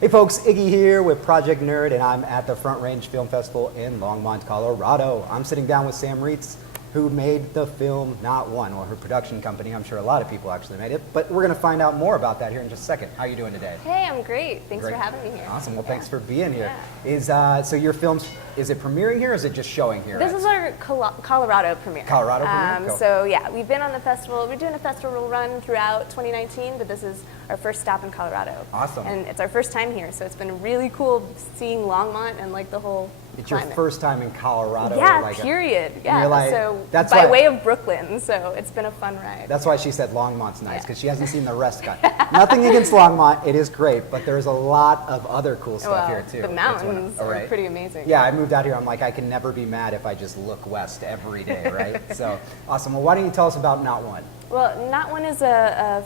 Hey folks, Iggy here with Project Nerd, and I'm at the Front Range Film Festival in Longmont, Colorado. I'm sitting down with Sam Reetz, who made the film Not One, or her production company. I'm sure a lot of people actually made it, but we're going to find out more about that here in just a second. How are you doing today? Hey, I'm great. Thanks for having me here. Awesome. Well, thanks for being here. So your film's, is it premiering here or is it just showing here? This is our Colorado premiere. Colorado premiere? Cool. So yeah, we've been on the festival. We're doing a festival run throughout 2019, but this is our first stop in Colorado. Awesome. And it's our first time here, so it's been really cool seeing Longmont and like the whole It's climate. your first time in Colorado? Yeah, like period. Yeah, like, so that's by why, way of Brooklyn, so it's been a fun ride. That's why she said Longmont's nice, because she hasn't seen the rest. Nothing against Longmont, it is great, but there's a lot of other cool stuff here too. The mountains are pretty amazing. Yeah, I moved out here, I'm like, I can never be mad if I just look west every day, right? So, awesome. Well, why don't you tell us about Not One? Well, Not One is a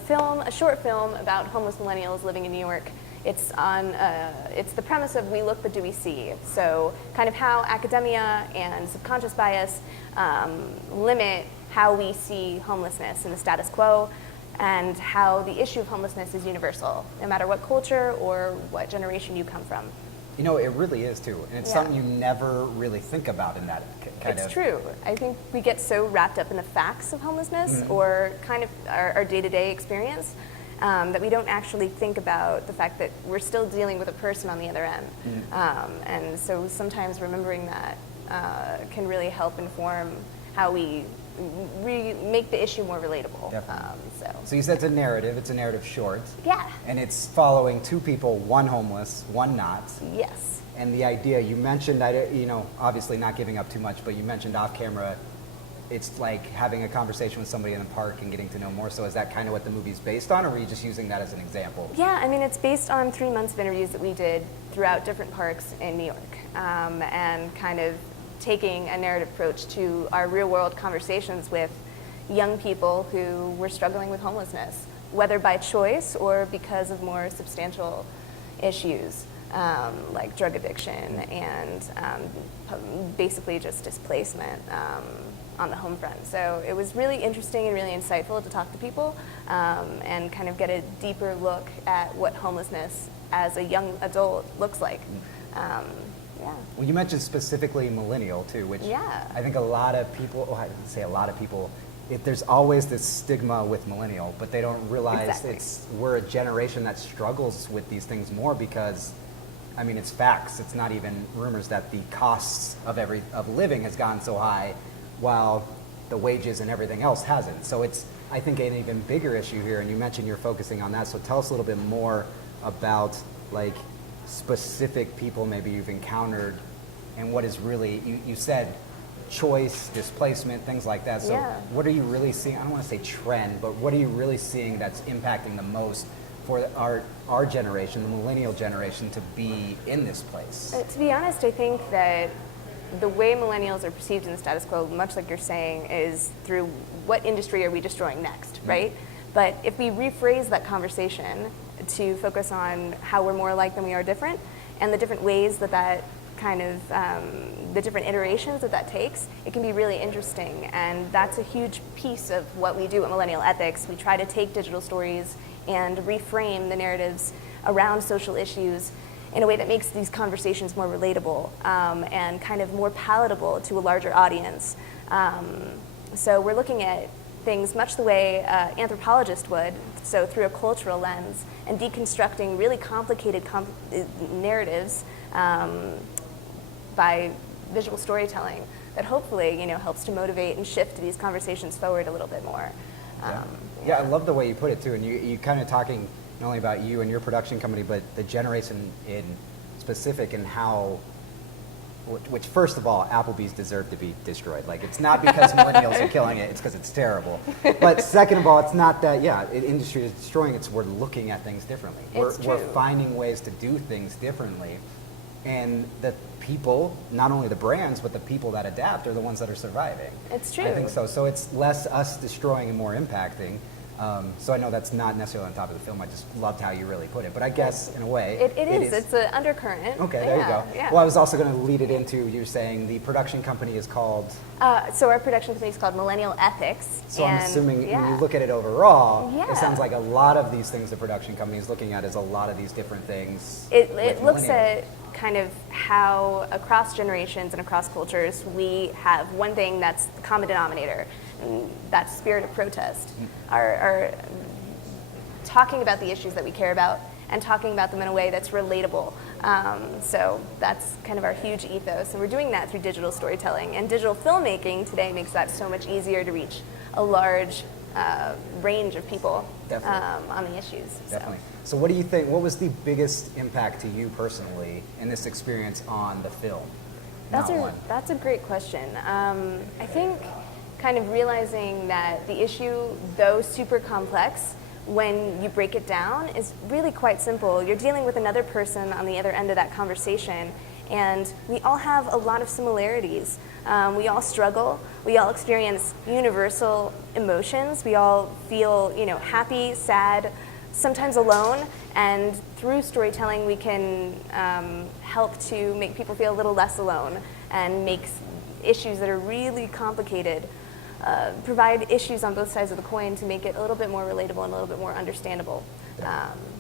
short film about homeless millennials living in New York. It's the premise of we look, but do we see? So kind of how academia and subconscious bias limit how we see homelessness in the status quo, and how the issue of homelessness is universal, no matter what culture or what generation you come from. You know, it really is too, and it's something you never really think about in that kind of... It's true. I think we get so wrapped up in the facts of homelessness or kind of our day-to-day experience that we don't actually think about the fact that we're still dealing with a person on the other end. And so sometimes remembering that can really help inform how we make the issue more relatable. So you said it's a narrative short. Yeah. And it's following two people, one homeless, one not. Yes. And the idea, you mentioned, obviously not giving up too much, but you mentioned off camera, it's like having a conversation with somebody in the park and getting to know more. So is that kind of what the movie's based on, or were you just using that as an example? Yeah, I mean, it's based on 3 months of interviews that we did throughout different parks in New York, and kind of taking a narrative approach to our real-world conversations with young people who were struggling with homelessness, whether by choice or because of more substantial issues like drug addiction and basically just displacement on the home front. So it was really interesting and really insightful to talk to people and kind of get a deeper look at what homelessness as a young adult looks like. Yeah. Well, you mentioned specifically millennial too, which I think a lot of people, I didn't say a lot of people, there's always this stigma with millennial, but they don't realize we're a generation that struggles with these things more because, I mean, it's facts. It's not even rumors that the costs of living has gone so high while the wages and everything else hasn't. So it's, I think, an even bigger issue here, and you mentioned you're focusing on that, so tell us a little bit more about like specific people maybe you've encountered and what is really, you said choice, displacement, things like that. So what are you really seeing? I don't want to say trend, but what are you really seeing that's impacting the most for our generation, the millennial generation, to be in this place? To be honest, I think that the way millennials are perceived in the status quo, much like you're saying, is through what industry are we destroying next, right? But if we rephrase that conversation to focus on how we're more alike than we are different, and the different ways that kind of, the different iterations that takes, it can be really interesting. And that's a huge piece of what we do at Millennial Ethics. We try to take digital stories and reframe the narratives around social issues in a way that makes these conversations more relatable and kind of more palatable to a larger audience. So we're looking at things much the way anthropologists would, so through a cultural lens, and deconstructing really complicated narratives by visual storytelling that hopefully helps to motivate and shift these conversations forward a little bit more. I love the way you put it too, and you kind of talking not only about you and your production company, but the generation in specific, and how, which first of all, Applebee's deserve to be destroyed. Like, it's not because millennials are killing it, it's because it's terrible. But second of all, it's not that, industry is destroying it, we're looking at things differently. We're finding ways to do things differently. And the people, not only the brands, but the people that adapt are the ones that are surviving. It's true. I think so. So it's less us destroying and more impacting. So I know that's not necessarily on top of the film. I just loved how you really put it. But I guess, in a way, it is. It's an undercurrent. Okay, there you go. Yeah. Well, I was also going to lead it into, you're saying the production company is called? So our production company is called Millennial Ethics. So I'm assuming when you look at it overall, Yeah. it sounds like a lot of these things the production company is looking at is a lot of these different things. It looks at kind of how across generations and across cultures we have one thing that's the common denominator, and that's spirit of protest. Our talking about the issues that we care about and talking about them in a way that's relatable. So that's kind of our huge ethos, and we're doing that through digital storytelling. And digital filmmaking today makes that so much easier to reach a large range of people on the issues. Definitely. So what do you think, what was the biggest impact to you personally in this experience on the film? That's a great question. I think kind of realizing that the issue, though super complex, when you break it down, is really quite simple. You're dealing with another person on the other end of that conversation, and we all have a lot of similarities. We all struggle. We all experience universal emotions. We all feel, happy, sad, sometimes alone, and through storytelling we can help to make people feel a little less alone and make issues that are really complicated, provide issues on both sides of the coin to make it a little bit more relatable and a little bit more understandable.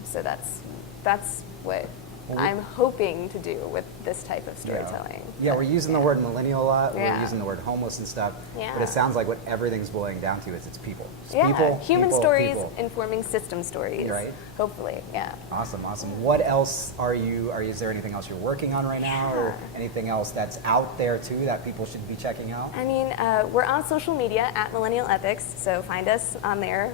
So that's what I'm hoping to do with this type of storytelling. Yeah, we're using the word millennial a lot. We're using the word homeless and stuff. But it sounds like what everyth's boiling down to is it's people. It's people, human people, stories people. Informing system stories. Right. Hopefully, yeah. Awesome. What else is there anything else you're working on right now, or anything else that's out there too that people should be checking out? I mean, we're on social media at Millennial Ethics, so find us on there.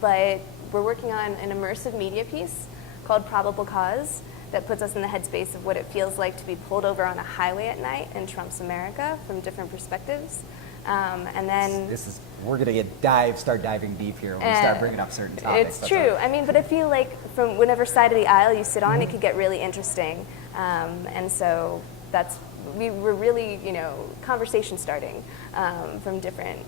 But we're working on an immersive media piece called Probable Cause that puts us in the headspace of what it feels like to be pulled over on a highway at night in Trump's America from different perspectives. And then we're going to start diving deep here when we start bringing up certain topics. It's true. I mean, but I feel like from whatever side of the aisle you sit on, it could get really interesting. And so we're really, conversation starting from different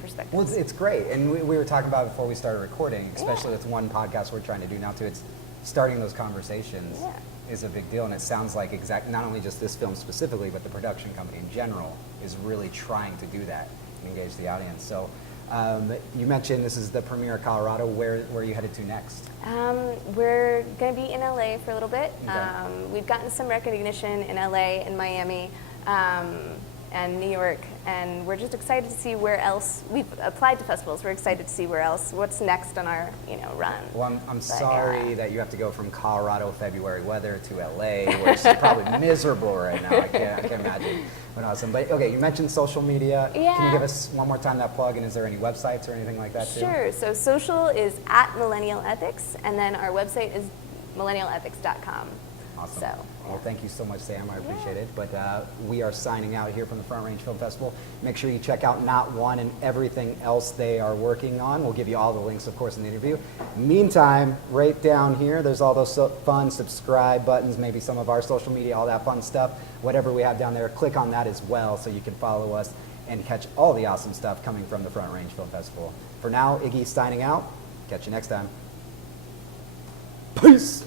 perspectives. Well, it's great. And we were talking about it before we started recording, especially with one podcast we're trying to do now too. It's starting those conversations is a big deal, and it sounds like not only just this film specifically, but the production company in general is really trying to do that and engage the audience. So you mentioned this is the premiere of Colorado. Where are you headed to next? We're going to be in LA for a little bit. Okay. We've gotten some recognition in LA and Miami and New York, and we're just excited to see where else. We've applied to festivals. We're excited to see what's next on our run. Well, I'm sorry that you have to go from Colorado February weather to LA, where it's probably miserable right now. I can't imagine. But awesome. But okay, you mentioned social media. Yeah. Can you give us one more time that plug? And is there any websites or anything like that too? Sure. So social is at Millennial Ethics, and then our website is millennialethics.com. Awesome. So, well, thank you so much, Sam. I appreciate it. But we are signing out here from the Front Range Film Festival. Make sure you check out Not One and everything else they are working on. We'll give you all the links, of course, in the interview. Meantime, right down here, there's all those fun subscribe buttons, maybe some of our social media, all that fun stuff. Whatever we have down there, click on that as well so you can follow us and catch all the awesome stuff coming from the Front Range Film Festival. For now, Iggy signing out. Catch you next time. Peace.